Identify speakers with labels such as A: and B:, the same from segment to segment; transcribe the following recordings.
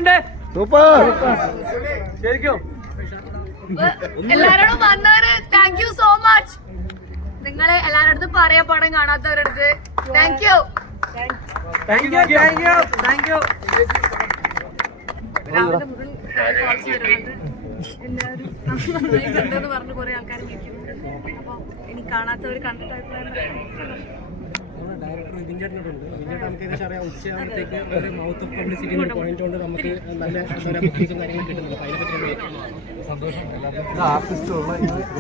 A: എങ്ങനെയുണ്ട്?
B: സൂപ്പർ.
A: ശരിക്കും
C: എല്ലാരോടും വന്നവര് താങ്ക് യു സോ മച്ച്. നിങ്ങളെ എല്ലാവരുടെ അടുത്ത് പറയാ, പടം കാണാത്തവരടുത്ത് താങ്ക് യു. രാവിലെ മുതൽ കോൾസ് വരുന്നുണ്ട്. എല്ലാവരും കണ്ടെന്ന് പറഞ്ഞ് കുറെ ആൾക്കാർ വിളിക്കുന്നുണ്ട്. അപ്പൊ ഇനി കാണാത്തവർ കണ്ടിട്ട് അഭിപ്രായം
D: ഡയറക്ടർ വിജയനോടുണ്ട്. വിജയേട്ടൻ നമുക്ക് ഏകദേശം അറിയാം, ഉച്ചയാകുമ്പോഴത്തേക്ക് ഒരു മൗത്ത് ഓഫ് പബ്ലിസിറ്റി പോയിന്റ് കൊണ്ട് നമുക്ക് നല്ല ബുക്കിംഗ്സും കാര്യങ്ങളും കിട്ടുന്നുണ്ട്. അപ്പോൾ അതിനെപ്പറ്റി
B: സന്തോഷം. ആർട്ടിസ്റ്റുള്ള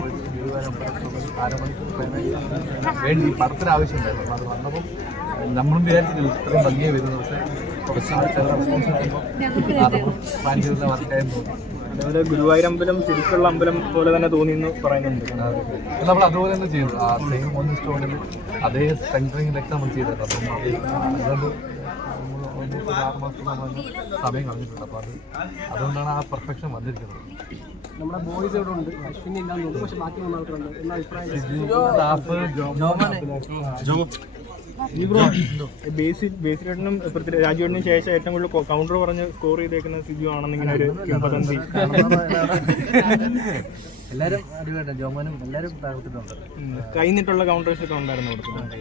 B: വേണ്ടി പടത്തിന് ആവശ്യമുണ്ടായിരുന്നു. അപ്പോൾ അത് വന്നപ്പോൾ നമ്മളും വിചാരിച്ചില്ല ഇത്രയും ഭംഗിയെ വരുന്നത്. പക്ഷേ കുറച്ച് റെസ്പോൺസ് കിട്ടുമ്പോൾ പ്ലാൻ ചെയ്യുന്ന വർക്കായെന്ന് തോന്നി.
D: അതേപോലെ ഗുരുവായൂരമ്പലം ശരിക്കുള്ള അമ്പലം പോലെ തന്നെ തോന്നിയെന്ന് പറയുന്നുണ്ട്.
B: നമ്മൾ അതുപോലെ തന്നെ ചെയ്തു. ആ സെയിം ഒന്ന് സ്റ്റോണിൽ അതേ സ്ട്രെങ്തനിങ്ങിലൊക്കെ നമ്മൾ ചെയ്തത്. അപ്പം അതുകൊണ്ട് 6 മാസം നമ്മൾ സമയം കളഞ്ഞിട്ടുണ്ട്. അപ്പോൾ അതുകൊണ്ടാണ് ആ പെർഫെക്ഷൻ വന്നിരിക്കുന്നത്.
D: നമ്മുടെ ബോയ്സ് ഇവിടെ ഉണ്ട്, അശ്വിനി ഇല്ലാന്ന് തോന്നുന്നു, പക്ഷെ ബാക്കി 3 ആൾക്കാരുണ്ട്. എന്നാ അഭിപ്രായം? ബേസിലേട്ടനും രാജുവേട്ടനും ശേഷം ഏറ്റവും കൂടുതൽ കൗണ്ടർ പറഞ്ഞ് സ്കോർ ചെയ്തേക്കുന്ന സിജു ആണെന്ന് ഇങ്ങനെ ഒരു കിംവദന്തി.
B: എല്ലാവരും അടിപൊളിയായിട്ട് ജോമോനും എല്ലാവരും തകർത്തിട്ടുണ്ട്.
D: കഴിഞ്ഞിട്ടുള്ള കൗണ്ടേഴ്സ് ഒക്കെ ഉണ്ടായിരുന്നു കൊടുക്കുന്നത്.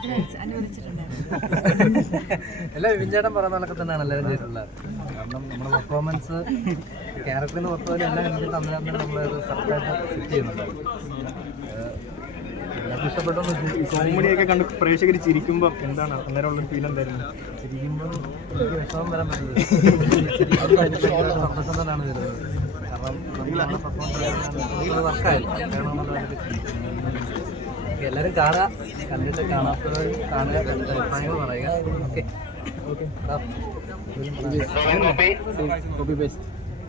B: എല്ലാം വിജയേട്ടൻ പറയുന്ന കണക്കെ തന്നെയാണ് എല്ലാവരും ചെയ്തിട്ടുള്ളത്. കാരണം നമ്മുടെ പെർഫോമൻസ് ക്യാരക്ടറിന് പുറത്തുപോലെ എല്ലാം കഴിഞ്ഞിട്ട് അന്നേരം നമ്മളത് കറക്റ്റായിട്ട് സെറ്റ് ചെയ്യുന്നുണ്ട്. ഇഷ്ടപ്പെട്ടൊന്നും
D: കോമഡിയൊക്കെ കണ്ട് പ്രേക്ഷകർ ചിരിക്കുമ്പോൾ എന്താണ് അന്നേരമുള്ള ഫീൽ എന്തായിരുന്നു?
B: ചിരിക്കുമ്പോൾ എനിക്ക് വിഷമം വരാൻ പറ്റുന്നത് സന്തോഷം തന്നെയാണ് വരുന്നത്. കാരണം വർക്കായല്ലോ. എല്ലാവരും കാണുക, കണ്ടിട്ട് കാണാത്തവർ കാണുക, കണ്ടിട്ട് അഭിപ്രായങ്ങൾ പറയുക. ഓക്കെ ഓക്കെ കോപ്പി പേസ്റ്റ്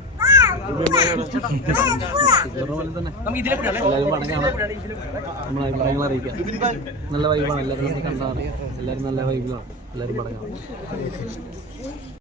B: എല്ലാവരും പടം കാണാം, നമ്മളെ അഭിപ്രായങ്ങൾ അറിയിക്കാം. നല്ല വൈബാണ്, എല്ലാവരും കണ്ടാൽ അറിയാം. എല്ലാവരും നല്ല വൈബിലാണ്, എല്ലാവരും പടം കാണാം.